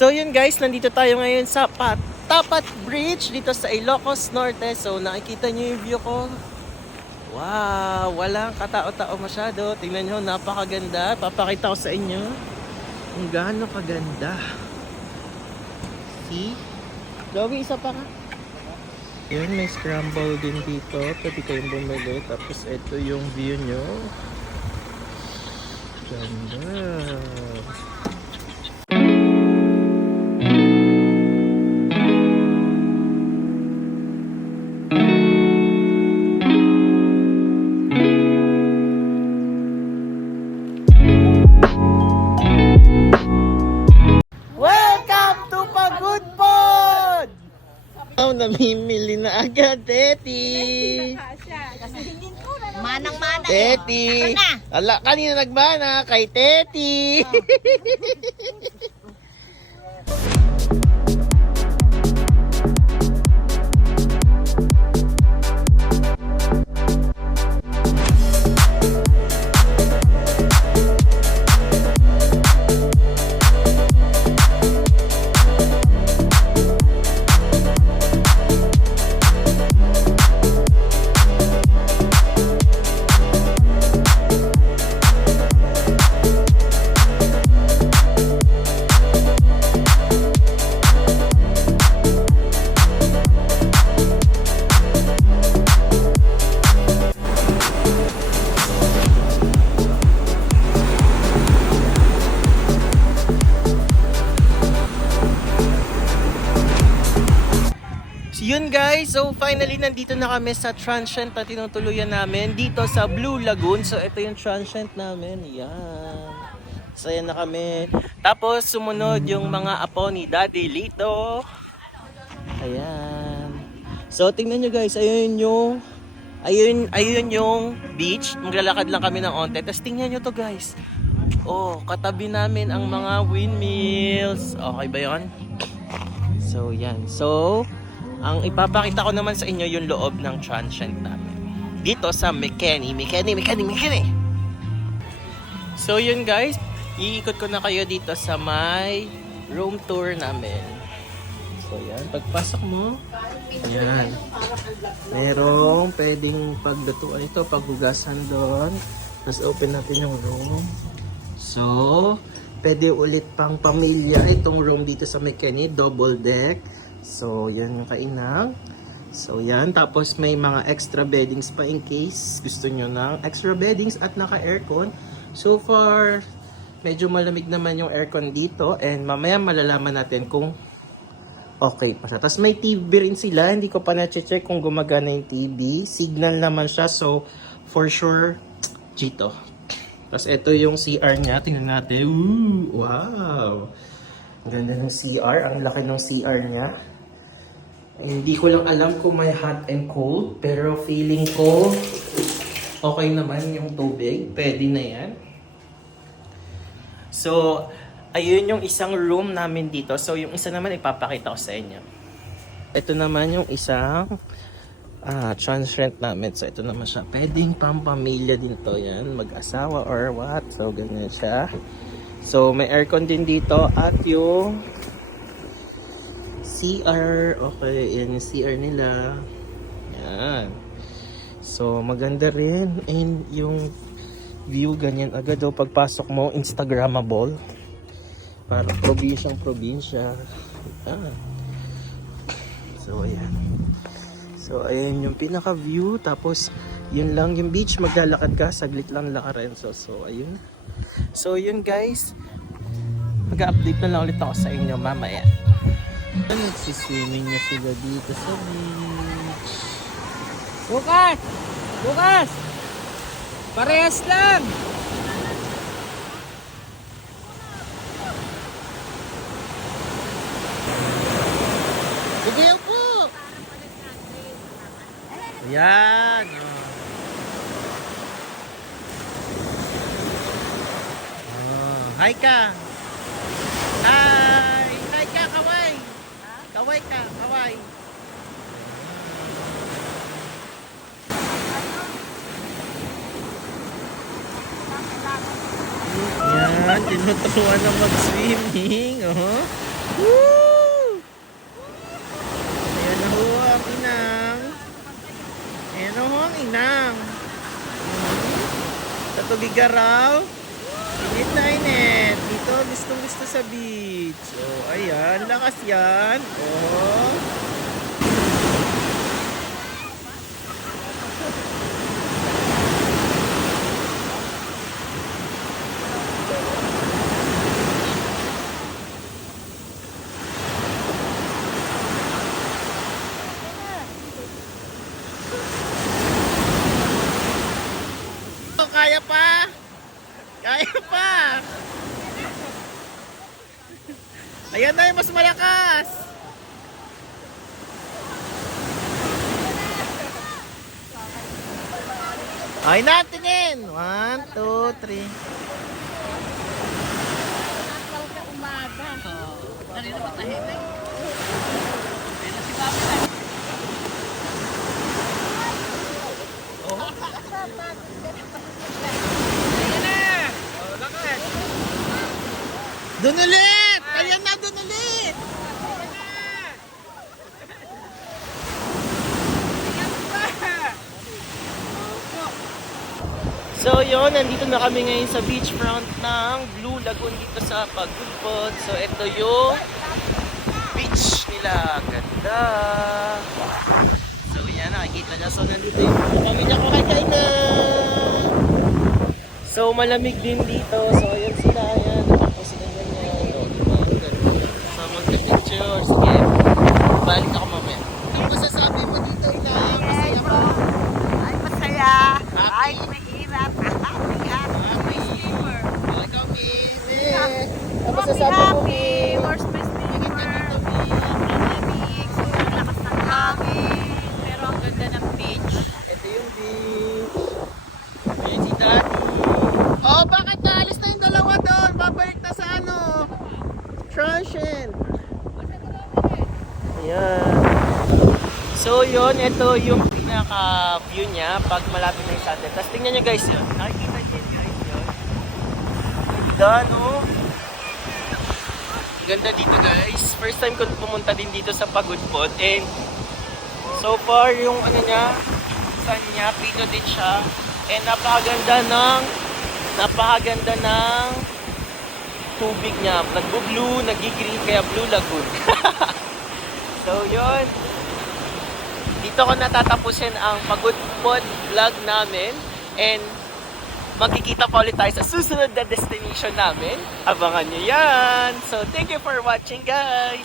So yun guys, nandito tayo ngayon sa Tapat Bridge dito sa Ilocos Norte. So nakikita nyo yung view ko. Wow, walang katao-tao masyado. Tingnan nyo, napakaganda. Papakita ko sa inyo kung gaano kaganda. See? Joey, isa pa ka. Yun, may scramble din dito. Pwede kayong bumili. Tapos ito yung view nyo. Ganda. Namimili na agad, Teti. Manang-mana. Teti. Ala, kanina nagbana kay Teti. Yun guys, so finally nandito na kami sa transient na tinutuluyan namin dito sa Blue Lagoon. So ito yung transient namin, yan. Saya na kami. Tapos sumunod yung mga apo ni Daddy Lito. Ayan. So tingnan nyo guys, ayun yung beach. Maglalakad lang kami ng onte. Tapos tingnan nyo to guys. Oh, katabi namin ang mga windmills. Okay ba yun? So yan. So ang ipapakita ko naman sa inyo yung loob ng transient namin. Dito sa McKinney. So yun guys, iikot ko na kayo dito sa my room tour namin. So yan, pagpasok mo, yan. Merong pwedeng paglutuan ito, paghugasan doon. Tapos open natin yung room. So, pwede ulit pang pamilya itong room dito sa McKinney, double deck. So, yan yung kainang. So, yan. Tapos, may mga extra beddings pa in case gusto nyo ng extra beddings at naka-aircon. So far, medyo malamig naman yung aircon dito. And mamaya malalaman natin kung okay pa siya. Tapos, may TV rin sila. Hindi ko pa na-check kung gumagana yung TV. Signal naman siya. So, for sure, Gito. Tapos, ito yung CR niya. Tingnan natin. Ooh, wow! Ang ganda ng CR. Ang laki ng CR niya. Hindi ko lang alam kung may hot and cold. Pero feeling ko okay naman yung tubig. Pwede na yan. So, ayun yung isang room namin dito. So, yung isa naman ipapakita ko sa inyo. Ito naman yung isang transient namin. So, ito naman siya. Pwedeng pampamilya din to yan. Mag-asawa or what. So, ganyan siya. So, may aircon din dito at yung CR. Okay, yan yung CR nila. Yan. So, maganda rin. And yung view ganyan agad. O, pagpasok mo, Instagrammable. Parang probinsyang-probinsya. Yan. So, ayan. So, ayan yung pinaka-view. Tapos, yun lang yung beach. Maglalakad ka. Saglit lang lakarin. So, ayun. So yun guys, mag-update na lang ulit ako sa inyo mamaya. Nagsiswimming na sila dito sa beach. Bukas! Bukas! Parehas lang! Sige po! Yan! Hi ka! Hi! Hi ka, kaway! Kaway ka, kaway! Yan, tinuturuan na mag-swimming. Oh. Woo! Ayan na ho ang inang. Ayan na ho ang inang. Sa tubig garaw. Init na init. Dito gustong gusto sa beach. Oh, ayan. Lakas yan. Oh. Oh, kaya pa. Kaya pa. Ayan na yung mas malakas. Ay natin. 1, 2, 3. Doon ulit! Ayan na, doon ulit! So yun, nandito na kami ngayon sa beachfront ng Blue Lagoon dito sa Pagudpod. So ito yung beach nila. Ganda! So yan, nakikita nyo. So nandito yung pamilya ko kay na. So malamig din dito. So ayan sila, ayan. Tapos sila ganyan. So diba, ganda. So magka-picture. Sige, balik ako mamaya. Ano masasabi mo dito, Ina? Masaya ba? Ay, masaya. Ay, Happy? mahirap. Ikaw, Miss. Ano masasabi mo, Miss? Where's my steamer? Malamig. Sobrang lakas ng hangin. Pero ang ganda ng beach. Ito yung beach. Ayan si Daddy. Oh, bakit naalis na yung dalawa doon? Babalik na sa ano? Transient. Ayan. So yun, ito yung pinaka-view niya pag malapit na yung sunset. Tapos tingnan nyo guys yun. Nakikita nyo yun guys yun. Ganda no? Ganda dito guys. First time ko pumunta din dito sa Pagudpod. And so far yung ano niya, sun niya, pino din siya. And napakaganda ng tubig niya. Nagbo-blue, nag-green, kaya Blue Lagoon. So yun. Dito ko natatapusin ang Pagudpod vlog namin. And magkikita pa ulit tayo sa susunod na destination namin. Abangan nyo yan. So thank you for watching guys.